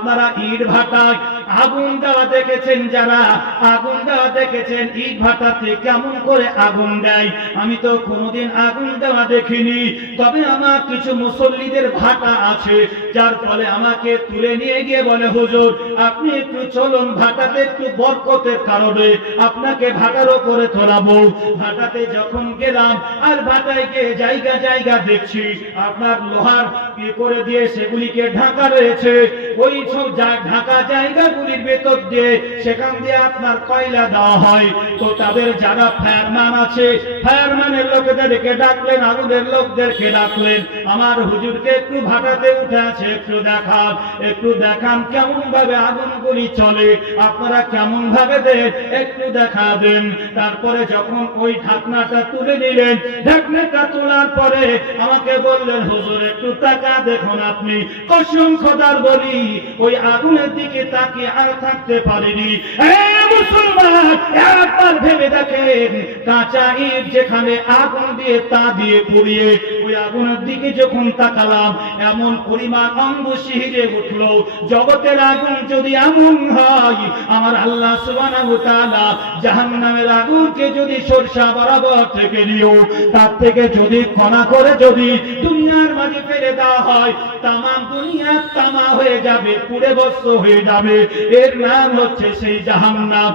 আপনারা ইট ভাটায় আগুন দেওয়া দেখেছেন, যারা আগুন দেওয়া দেখেছেন ইট ভাটাতে কেমন করে আগুন দেয়, আমি তো কোনোদিন আগুন দেওয়া দেখিনি। তবে আমার কিছু মুসল্লিদের ভাটা আছে, যার ফলে আমাকে তুলে নিয়ে গিয়ে বলে, হুজুর আপনি একটু চলুন, ভাটাতে একটু বরকতের কারণে আপনাকে ভাটার উপরে তোলাবো। ভাটাতে যখন গেলাম আর ভাটায় গিয়ে জায়গা জায়গা দেখছি আপনার লোহার কি করে দিয়ে সেগুলিকে ঢাকা রয়েছে, ওই সব ঢাকা জায়গাগুলির ভেতর দিয়ে সেখান দিয়ে আপনার কয়লা দেওয়া হয়। তো তাদের যারা ফায়ারম্যান আছে, ফায়ারম্যানের লোকদেরকে ডাকলেন, আগুনের লোকদেরকে ডাকলেন, আমার হুজুরকে একটু ভাটাতে উঠে আছে, একটু দেখান কেমন ভাবে আগুনগুলি চলে, আপনারা কেমন ভাবে দেন একটু দেখা দেন। তারপরে যখন ওই ঢাকনাটা তুলে নিলেন, ঢাকনাটা তোলার পরে আমাকে বললেন, হুজুর একটু তাকা দেখুন। আপনি কসম খোদার বলি ওই আগুনের দিকে তাকিয়ে আর থাকতে পারিনি। মুসলমান একবার ভেবে দেখেন, কাঁচা ইট যেখানে আগুন দিয়ে তা দিয়ে পুড়িয়ে ওই আগুনের দিকে যখন তাকালাম, এমন পরিমাণ অঙ্গ শিহরে উঠলো। জগতের আগুন যদি এমন হয়, আমার আল্লাহ সুবহানাহু ওয়া তাআলা জাহান্নামের আগুনকে যদি সরষা বরাবর থেকে নিও, তার থেকে যদি কণা করে যদি দুনিয়ার মাঝে ফেলে দেওয়া হয়, তামাম দুনিয়া তামা হয়ে যাবে, পুড়ে ভস্ম হয়ে যাবে। এর নাম হচ্ছে সেই জাহান্নাম।